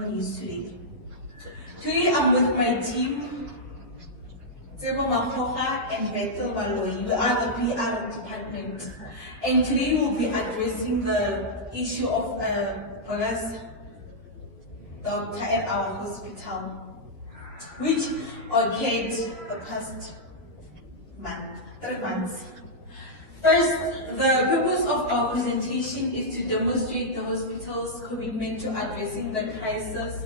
national news today. Today I'm with my team, Tsebo Makhoga and Bethel Baloi. We are the PR department. And today we'll be addressing the issue of Baga's doctor at our hospital, which occurred the past 3 months. First, the purpose of our presentation is to demonstrate the hospital's commitment to addressing the crisis,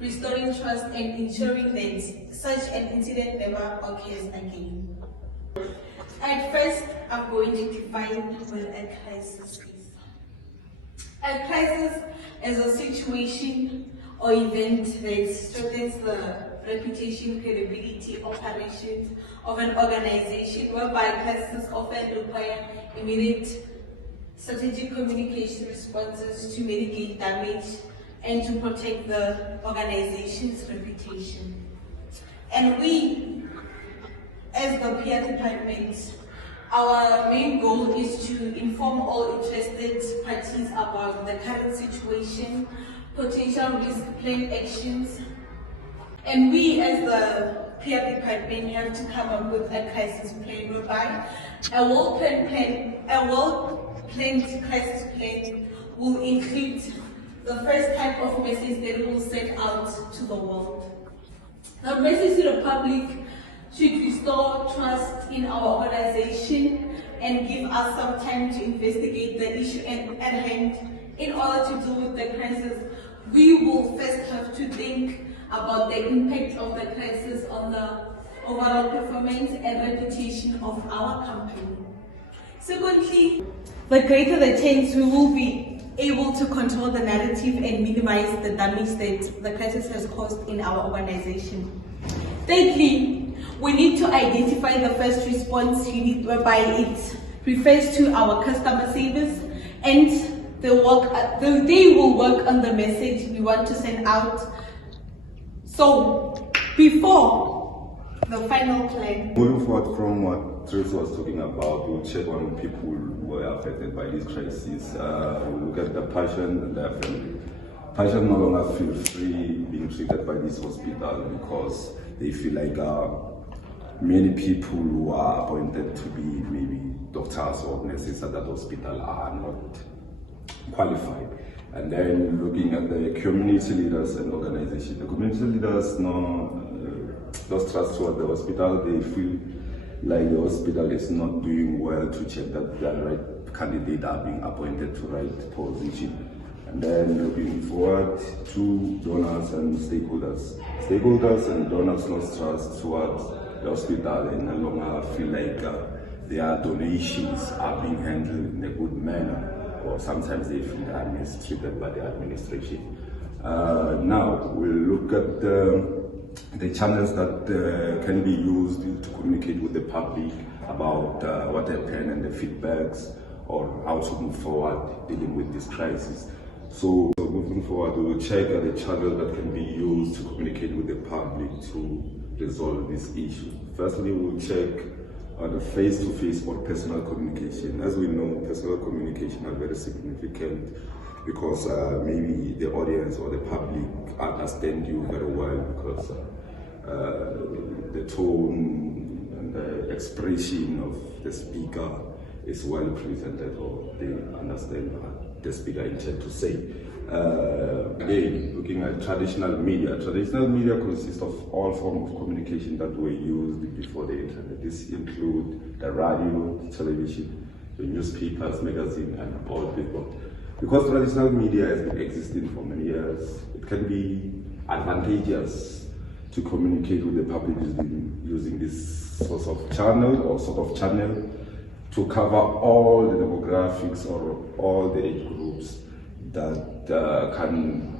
restoring trust, and ensuring that such an incident never occurs again. At first, I'm going to define what a crisis is. A crisis is a situation or event that strengthens the reputation, credibility, operations of an organization, whereby crises often require immediate strategic communication responses to mitigate damage and to protect the organization's reputation. And we, as the PR department, our main goal is to inform all interested parties about the current situation, potential risk, planned actions, and we as the PR department have to come up with a crisis plan, whereby a well-planned crisis plan will include the first type of message that we will send out to the world. The message to the public should restore trust in our organization and give us some time to investigate the issue at hand. In order to deal with the crisis, we will first have to think about the impact of the crisis on the overall performance and reputation of our company. Secondly, the greater the chance we will be able to control the narrative and minimize the damage that the crisis has caused in our organization. Thirdly, we need to identify the first response unit, whereby it refers to our customer service, and they will work on the message we want to send out. So, before the final plan. Moving forward from what Trace was talking about, we'll check on people who were affected by this crisis. We'll look at the patient and their family. Patients no longer feel free being treated by this hospital because they feel like many people who are appointed to be maybe doctors or nurses at that hospital are not qualified. And then looking at the community leaders and organizations. The community leaders lost trust toward the hospital. They feel like the hospital is not doing well to check that the right candidate are being appointed to right position. And then looking forward to donors and stakeholders. Stakeholders and donors lost trust towards the hospital and no longer feel like their donations are being handled in a good manner, or sometimes they feel they are mistreated by the administration. Now we'll look at the channels that can be used to communicate with the public about what happened and the feedbacks, or how to move forward dealing with this crisis. So moving forward, we will check the channels that can be used to communicate with the public to resolve this issue. Firstly, we'll check the face-to-face or personal communication. As we know, personal communication are very significant because maybe the audience or the public understand you very well because the tone and the expression of the speaker is well presented, or they understand what the speaker intends to say. Again, looking at traditional media. Traditional media consists of all forms of communication that were used before the internet. This include the radio, the television, the newspapers, magazine, and all people. Because traditional media has been existing for many years, it can be advantageous to communicate with the public using this sort of channel to cover all the demographics or all the age groups that can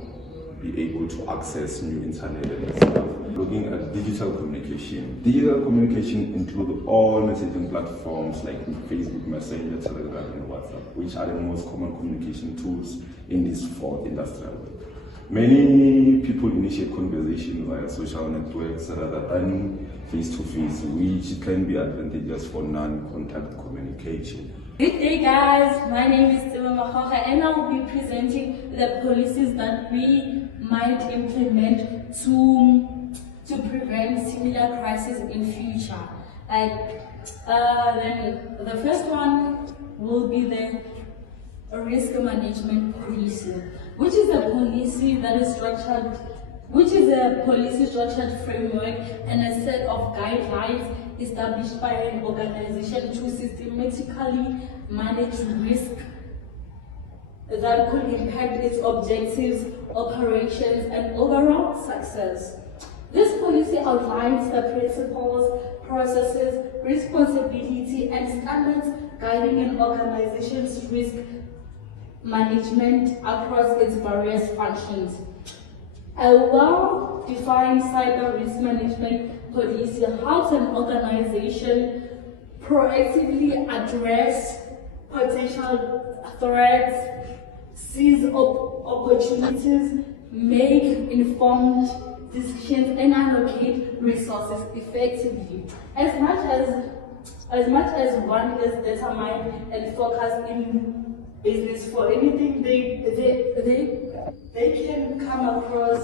be able to access new internet and stuff. Looking at digital communication. Digital communication includes all messaging platforms like Facebook Messenger, Telegram, and WhatsApp, which are the most common communication tools in this fourth industrial world. Many people initiate conversation via social networks rather than face-to-face, which can be advantageous for non-contact communication. Good day, guys. My name is Tiwa Makhoka, and I'll be presenting the policies that we might implement to prevent similar crises in future. Then the first one will be the risk management policy, which is a policy that is structured, which is a policy structured framework and a set of guidelines established by an organization to systematically manage risk that could impact its objectives, operations, and overall success. This policy outlines the principles, processes, responsibility, and standards guiding an organization's risk management across its various functions. A well-defined cyber risk management policy helps an organization proactively address potential threats, seize opportunities, make informed decisions, and allocate resources effectively. As much as one is determined and focused in business for anything they can come across.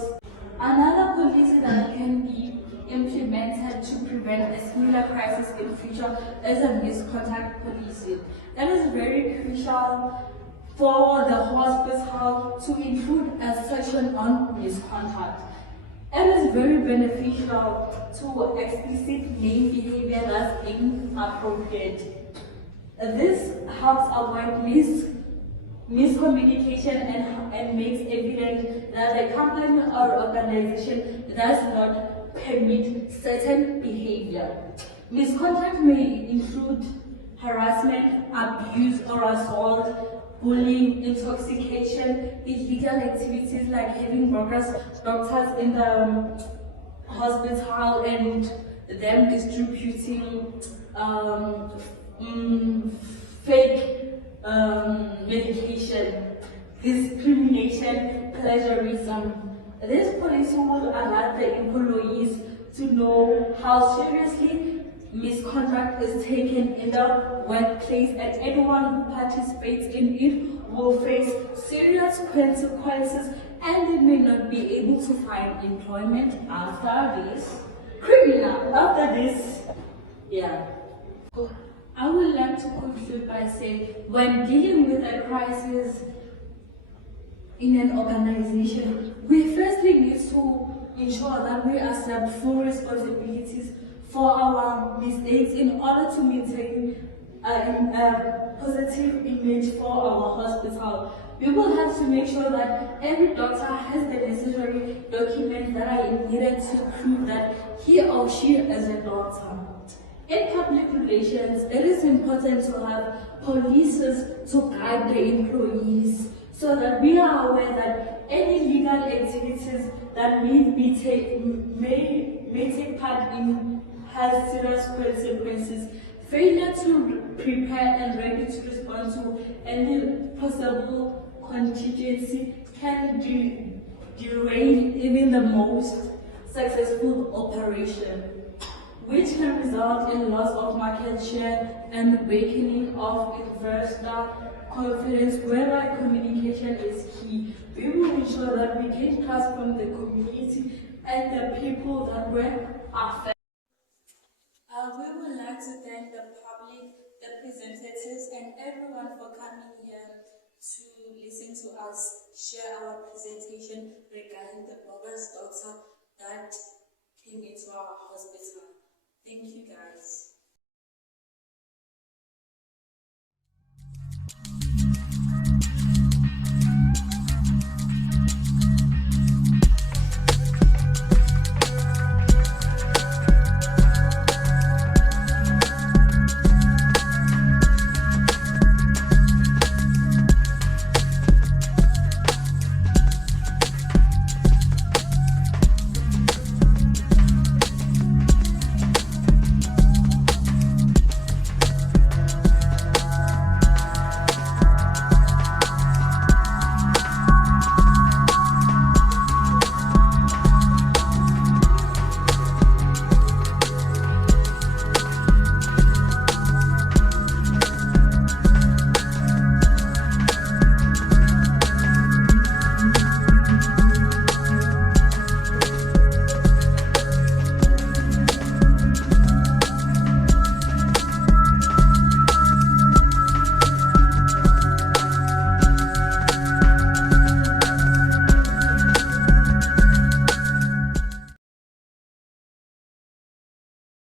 Another policy that can be implemented to prevent a similar crisis in future is a misconduct policy. That is very crucial for the hospital to include a section on misconduct. It is very beneficial to explicit name behavior that's inappropriate. This helps avoid miscommunication and makes evident that the company or organization does not permit certain behavior. Misconduct may include harassment, abuse or assault, bullying, intoxication, illegal activities like having doctors in the hospital and them distributing fake medication, discrimination, plagiarism. This policy will allow the employees to know how seriously misconduct is taken in the workplace, and anyone who participates in it will face serious consequences, and they may not be able to find employment after this. Yeah. I would like to conclude by saying, when dealing with a crisis in an organization, we firstly need to ensure that we accept full responsibilities for our mistakes in order to maintain a positive image for our hospital. We will have to make sure that every doctor has the necessary documents that are needed to prove that he or she is a doctor. In public relations, it is important to have policies to guide the employees so that we are aware that any legal activities that may take part in has serious consequences. Failure to prepare and ready to respond to any possible contingency can derail even the most successful operation, which can result in loss of market share and weakening of investor confidence, whereby communication is key. We will ensure that we gain trust from the community and the people that were affected. We would like to thank the public, the representatives, and everyone for coming here to listen to us share our presentation regarding the bogus doctor that came into our hospital. Thank you, guys.